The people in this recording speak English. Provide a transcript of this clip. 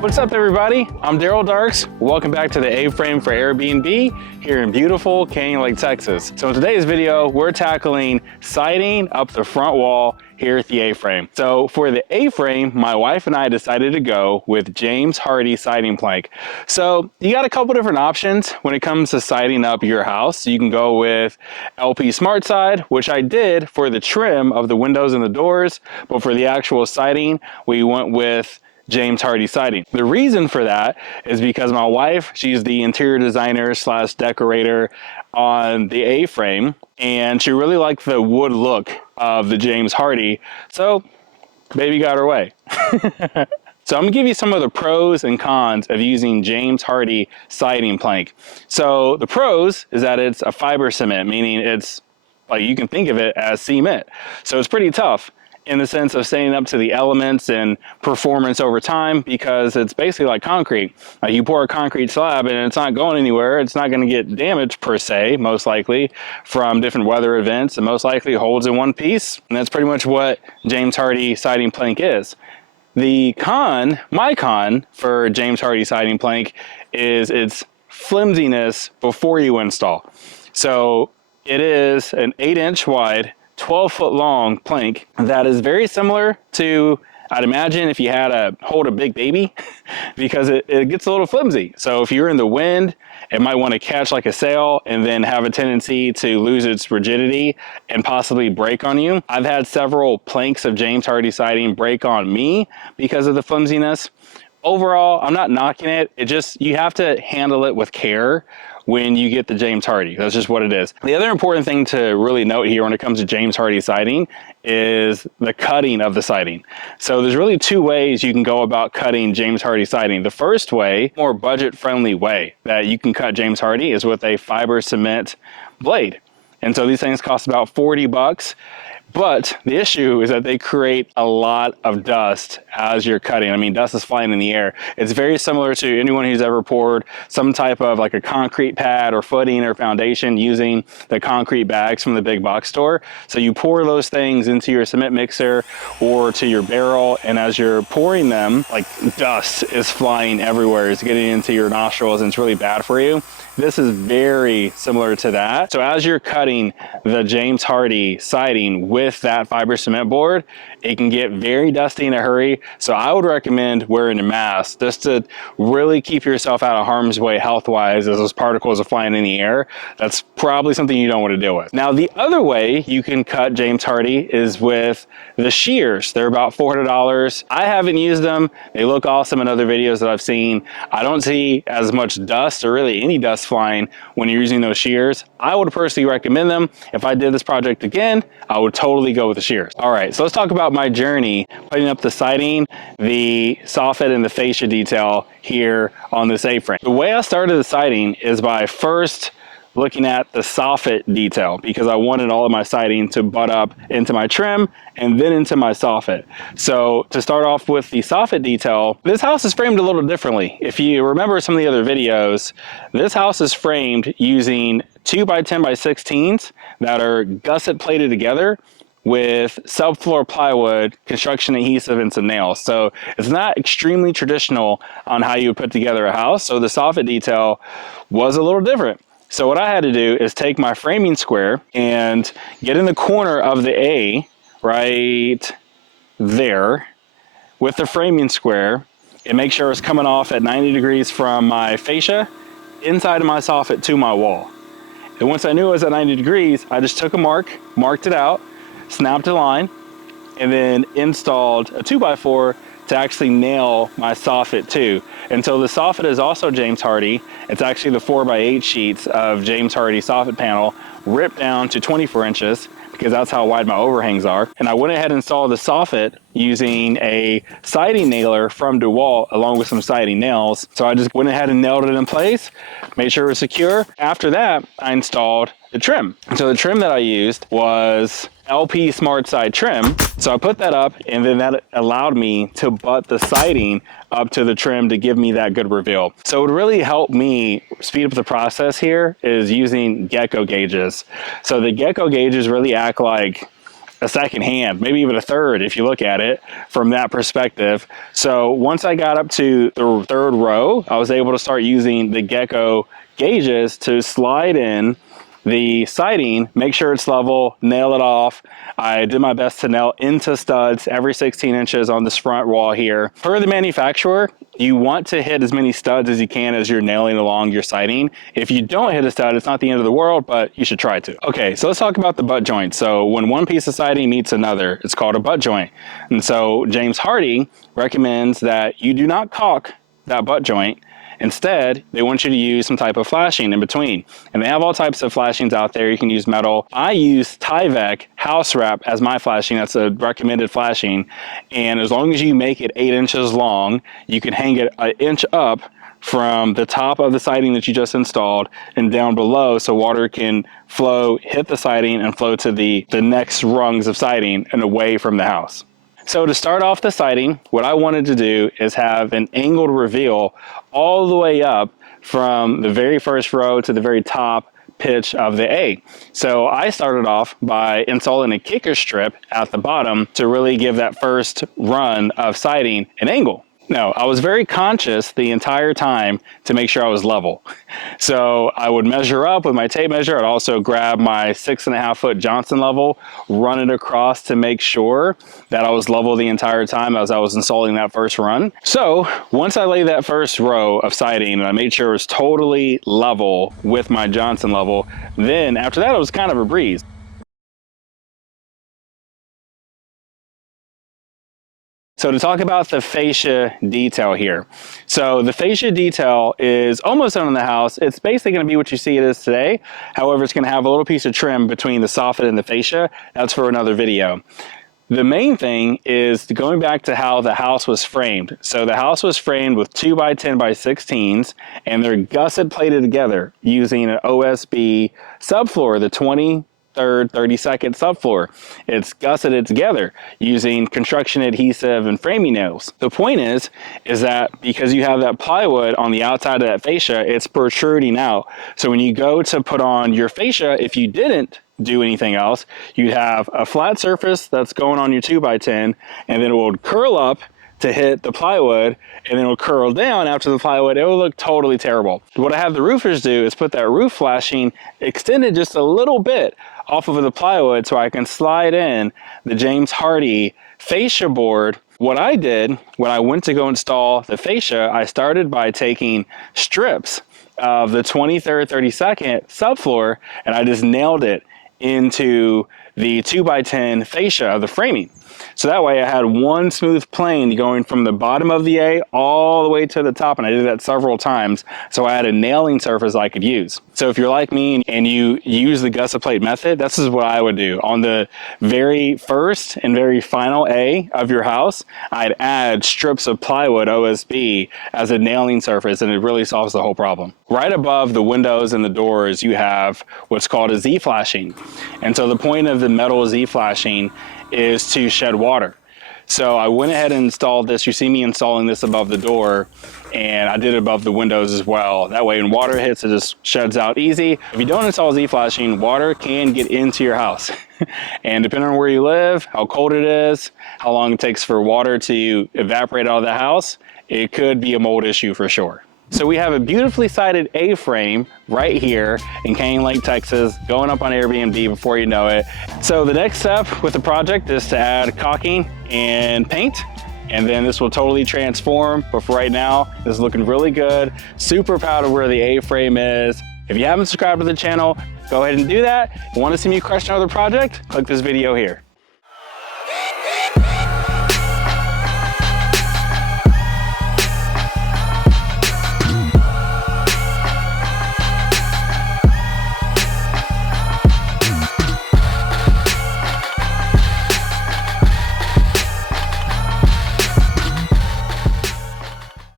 What's up, everybody? I'm Daryl Darks. Welcome back to the A-Frame for Airbnb here in beautiful Canyon Lake, Texas. So in today's video, we're tackling siding up the front wall here at the A-Frame. So for the A-Frame, my wife and I decided to go with James Hardie siding plank. So you got a couple different options when it comes to siding up your house. You can go with LP Smart Side, which I did for the trim of the windows and the doors, but for the actual siding, we went with James Hardie siding. The reason for that is because my wife, she's the interior designer slash decorator on the A-Frame, and she really liked the wood look of the James Hardie, so baby got her way. So I'm gonna give you some of the pros and cons of using James Hardie siding plank. So the pros is that it's a fiber cement, meaning it's like you can think of it as cement. So it's pretty tough in the sense of staying up to the elements and performance over time, because it's basically like concrete. Like you pour a concrete slab and it's not going anywhere. It's not going to get damaged per se, most likely from different weather events, and most likely holds in one piece. And that's pretty much what James Hardie siding plank is. The con, my con for James Hardie siding plank is its flimsiness before you install. So it is an 8-inch wide, 12-foot long plank that is very similar to, I'd imagine, if you had to hold a big baby, because it gets a little flimsy. So if you're in the wind, it might want to catch like a sail and then have a tendency to lose its rigidity and possibly break on you. I've had several planks of James Hardie siding break on me because of the flimsiness. Overall, I'm not knocking it. It just, you have to handle it with care when you get the James Hardie. That's just what it is. The other important thing to really note here when it comes to James Hardie siding is the cutting of the siding. So there's really two ways you can go about cutting James Hardie siding. The first way, more budget-friendly way that you can cut James Hardie, is with a fiber cement blade. And so these things cost about 40 bucks. But the issue is that they create a lot of dust as you're cutting. I mean, dust is flying in the air. It's very similar to anyone who's ever poured some type of like a concrete pad or footing or foundation using the concrete bags from the big box store. So you pour those things into your cement mixer or to your barrel, and as you're pouring them, like dust is flying everywhere. It's getting into your nostrils and it's really bad for you. This is very similar to that. So as you're cutting the James Hardie siding with that fiber cement board, it can get very dusty in a hurry. So I would recommend wearing a mask just to really keep yourself out of harm's way health-wise as those particles are flying in the air. That's probably something you don't want to deal with. Now, the other way you can cut James Hardie is with the shears. They're about $400. I haven't used them. They look awesome in other videos that I've seen. I don't see as much dust or really any dust flying when you're using those shears. I would personally recommend them. If I did this project again, I would totally go with the shears. All right, so let's talk about my journey putting up the siding, the soffit, and the fascia detail here on this A-frame. The way I started the siding is by first looking at the soffit detail, because I wanted all of my siding to butt up into my trim and then into my soffit. So to start off with the soffit detail, this house is framed a little differently. If you remember some of the other videos, this house is framed using 2x10x16s that are gusset plated together with subfloor plywood, construction adhesive, and some nails. So it's not extremely traditional on how you would put together a house. So the soffit detail was a little different. So what I had to do is take my framing square and get in the corner of the A right there with the framing square and make sure it's coming off at 90 degrees from my fascia inside of my soffit to my wall. And once I knew it was at 90 degrees, I just took a marked it out, snapped a line, and then installed a 2x4 to actually nail my soffit to. And so the soffit is also James Hardie. It's actually the 4x8 sheets of James Hardie soffit panel ripped down to 24 inches because that's how wide my overhangs are. And I went ahead and installed the soffit using a siding nailer from DeWalt along with some siding nails. So I just went ahead and nailed it in place, made sure it was secure. After that, I installed the trim. So the trim that I used was LP Smart Side trim. So I put that up, and then that allowed me to butt the siding up to the trim to give me that good reveal. So it really helped me speed up the process here is using gecko gauges. So the gecko gauges really act like a second hand, maybe even a third if you look at it from that perspective. So once I got up to the third row, I was able to start using the Gecko gauges to slide in the siding, make sure it's level, nail it off. I did my best to nail into studs every 16 inches on this front wall here. Per the manufacturer, you want to hit as many studs as you can as you're nailing along your siding. If you don't hit a stud, it's not the end of the world, but you should try to. Okay, so let's talk about the butt joint. So when one piece of siding meets another, it's called a butt joint. And so James Hardie recommends that you do not caulk that butt joint. Instead, they want you to use some type of flashing in between. And they have all types of flashings out there. You can use metal. I use Tyvek house wrap as my flashing. That's a recommended flashing. And as long as you make it 8 inches long, you can hang it an inch up from the top of the siding that you just installed and down below, so water can flow, hit the siding, and flow to the next rungs of siding and away from the house. So to start off the siding, what I wanted to do is have an angled reveal all the way up from the very first row to the very top pitch of the A. So I started off by installing a kicker strip at the bottom to really give that first run of siding an angle. No, I was very conscious the entire time to make sure I was level. So I would measure up with my tape measure. I'd also grab my 6.5 foot Johnson level, run it across to make sure that I was level the entire time as I was installing that first run. So once I laid that first row of siding and I made sure it was totally level with my Johnson level, then after that it was kind of a breeze. So to talk about the fascia detail here. So the fascia detail is almost done in the house. It's basically going to be what you see it is today. However, it's going to have a little piece of trim between the soffit and the fascia. That's for another video. The main thing is going back to how the house was framed. So the house was framed with 2x10x16s, and they're gusset plated together using an OSB subfloor, the 23rd 32nd subfloor. It's gusseted together using construction adhesive and framing nails. The point is that because you have that plywood on the outside of that fascia, it's protruding out. So when you go to put on your fascia, if you didn't do anything else, you'd have a flat surface that's going on your 2x10, and then it will curl up to hit the plywood, and then it'll curl down after the plywood. It will look totally terrible. What I have the roofers do is put that roof flashing extended just a little bit off of the plywood so I can slide in the James Hardie fascia board. What I did when I went to go install the fascia, I started by taking strips of the 23rd 32nd subfloor, and I just nailed it into the 2x10 fascia of the framing. So that way I had one smooth plane going from the bottom of the A all the way to the top, and I did that several times, so I had a nailing surface I could use. So if you're like me and you use the gusset plate method, this is what I would do. On the very first and very final A of your house, I'd add strips of plywood OSB as a nailing surface, and it really solves the whole problem. Right above the windows and the doors, you have what's called a Z-flashing. And so the point of the metal Z-flashing is to shed water. So I went ahead and installed this. You see me installing this above the door, and I did it above the windows as well. That way when water hits, it just sheds out easy. If you don't install Z-flashing, water can get into your house. And depending on where you live, how cold it is, how long it takes for water to evaporate out of the house, it could be a mold issue for sure. So we have a beautifully sided A-frame right here in Canyon Lake, Texas, going up on Airbnb before you know it. So the next step with the project is to add caulking and paint, and then this will totally transform. But for right now, this is looking really good. Super proud of where the A-frame is. If you haven't subscribed to the channel, go ahead and do that. If you want to see me crush another project, click this video here.